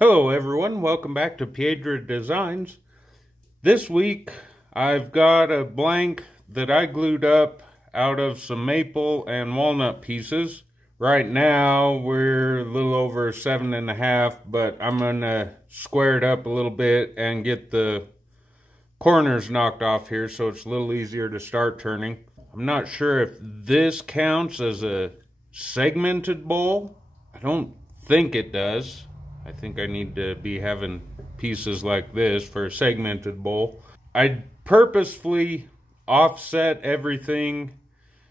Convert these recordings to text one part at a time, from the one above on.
Hello everyone, welcome back to Piedra Designs. This week I've got a blank that I glued up out of some maple and walnut pieces. Right now we're a little over 7.5, but I'm gonna square it up a little bit and get the corners knocked off here so it's a little easier to start turning. I'm not sure if this counts as a segmented bowl. I don't think it does. I think I need to be having pieces like this for a segmented bowl. I purposefully offset everything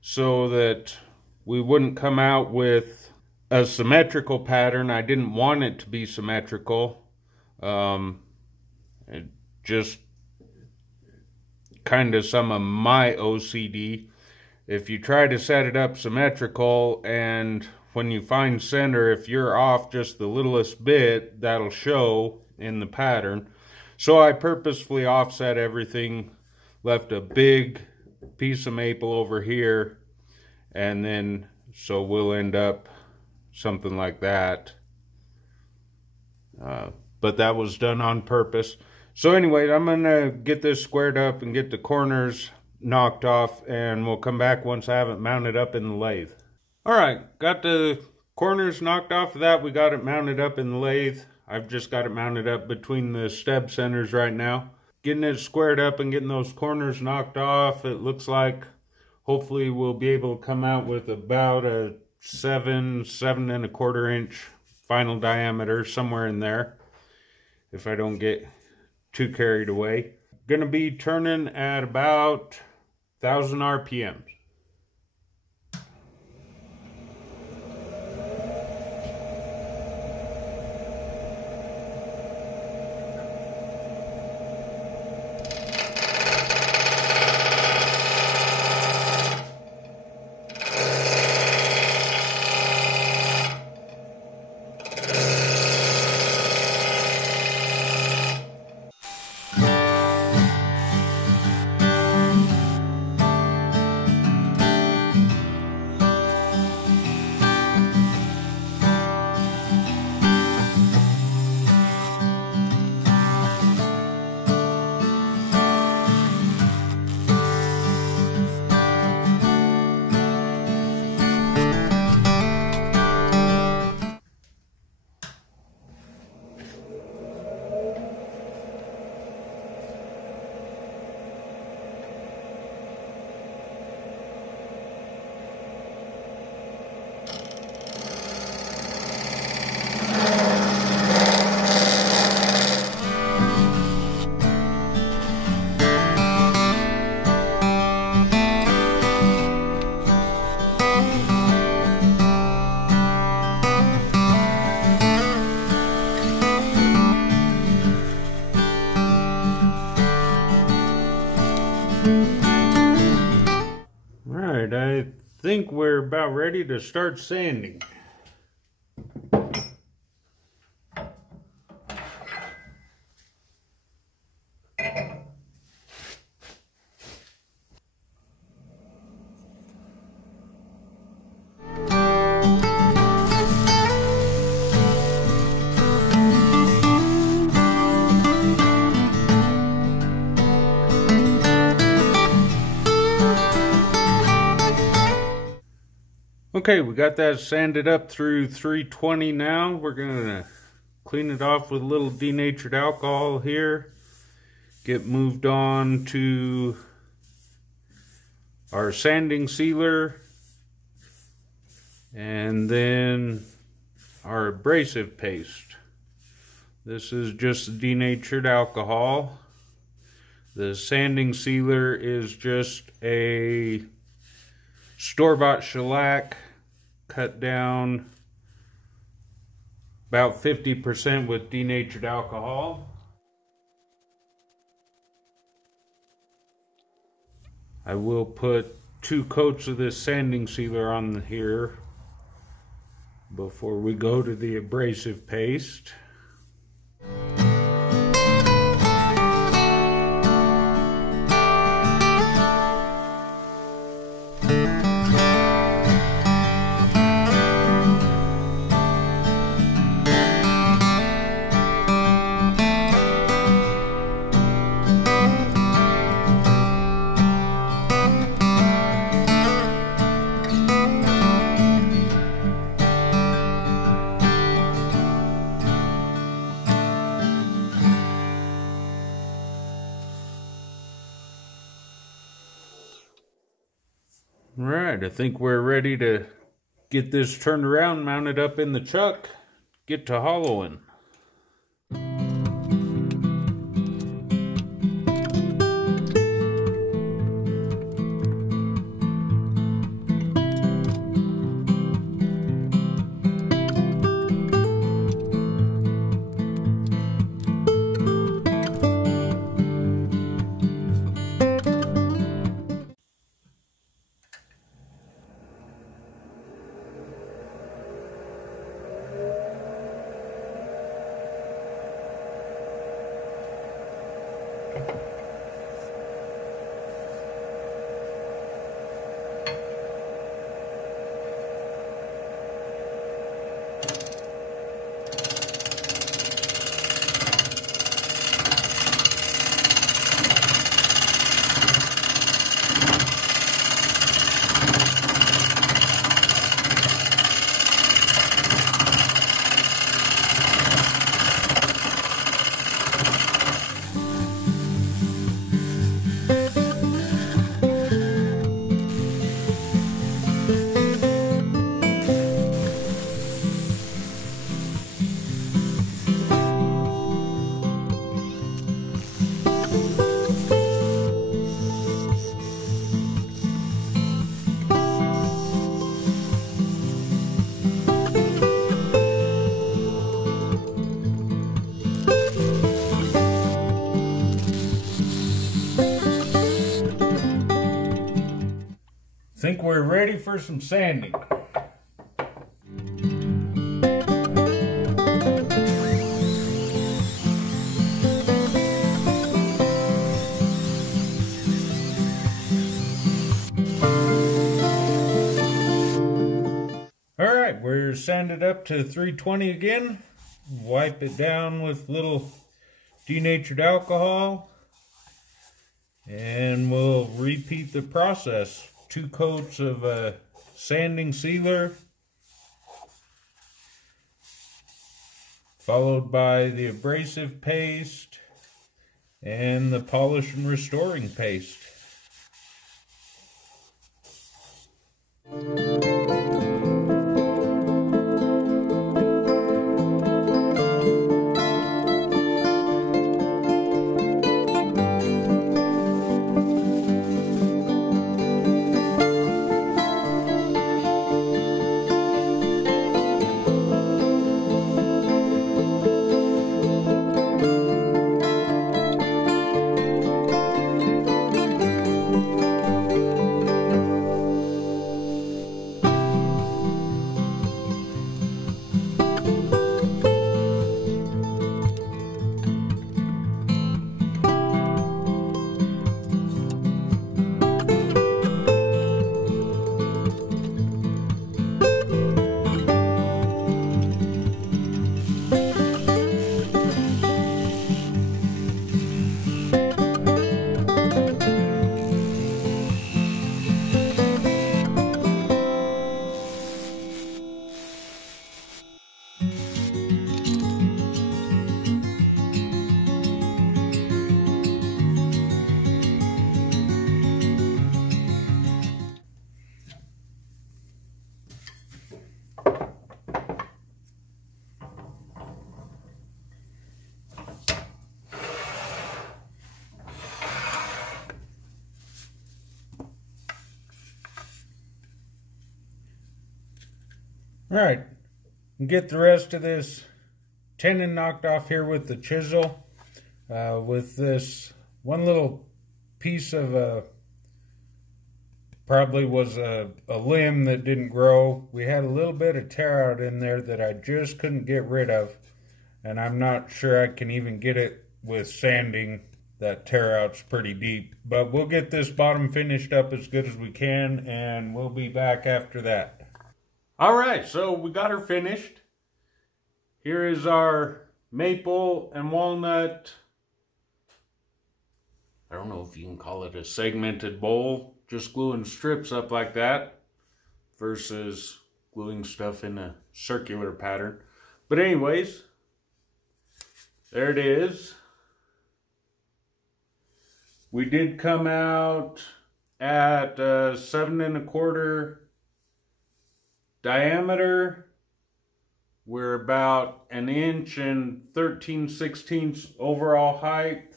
so that we wouldn't come out with a symmetrical pattern. I didn't want it to be symmetrical. It just kind of some of my OCD. If you try to set it up symmetrical and when you find center, if you're off just the littlest bit, that'll show in the pattern. So I purposefully offset everything, left a big piece of maple over here, and then so we'll end up something like that. But that was done on purpose. So anyway, I'm gonna get this squared up and get the corners knocked off, and we'll come back once I have it mounted up in the lathe. Alright, got the corners knocked off of that. We got it mounted up in the lathe. I've just got it mounted up between the stub centers right now. Getting it squared up and getting those corners knocked off, it looks like hopefully we'll be able to come out with about a 7.25 inch final diameter, somewhere in there, if I don't get too carried away. Gonna be turning at about 1,000 RPMs. Alright, I think we're about ready to start sanding. Okay, we got that sanded up through 320 now. We're gonna clean it off with a little denatured alcohol here. Get moved on to our sanding sealer. And then our abrasive paste. This is just denatured alcohol. The sanding sealer is just a store-bought shellac cut down about 50% with denatured alcohol. I will put 2 coats of this sanding sealer on here before we go to the abrasive paste. Right, I think we're ready to get this turned around, mounted up in the chuck, get to hollowing. Think we're ready for some sanding. Alright, we're sanded up to 320 again. Wipe it down with little denatured alcohol. And we'll repeat the process. 2 coats of sanding sealer, followed by the abrasive paste and the polish and restoring paste. Alright, get the rest of this tenon knocked off here with the chisel. With this one little piece of probably was a limb that didn't grow. We had a little bit of tear out in there that I just couldn't get rid of. And I'm not sure I can even get it with sanding. That tear out's pretty deep. But we'll get this bottom finished up as good as we can, and we'll be back after that. Alright, so we got her finished. Here is our maple and walnut, I don't know if you can call it a segmented bowl, just gluing strips up like that versus gluing stuff in a circular pattern. But anyways, there it is. We did come out at 7 1/4 diameter. We're about 1 inch and 13/16 overall height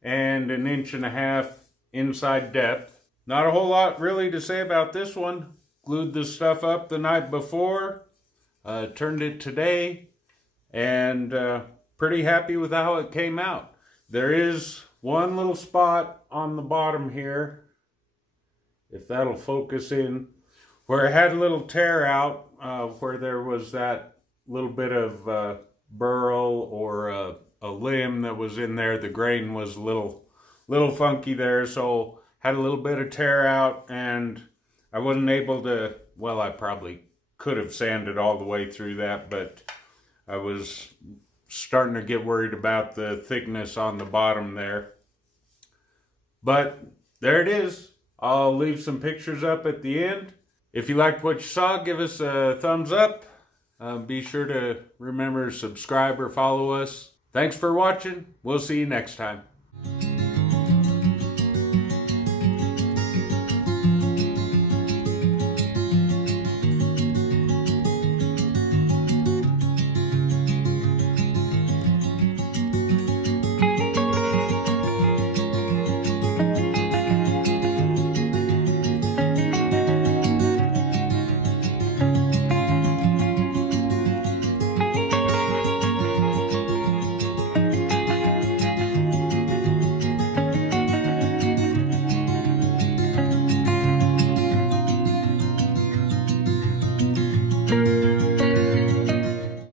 and 1.5 inches inside depth. Not a whole lot really to say about this one. Glued this stuff up the night before, turned it today, and pretty happy with how it came out. There is one little spot on the bottom here, if that'll focus in, where it had a little tear out, where there was that little bit of burl or a limb that was in there. The grain was a little funky there, so had a little bit of tear out, and I wasn't able to, well, I probably could have sanded all the way through that, but I was starting to get worried about the thickness on the bottom there. But there it is. I'll leave some pictures up at the end. If you liked what you saw, give us a thumbs up. Be sure to remember to subscribe or follow us. Thanks for watching. We'll see you next time.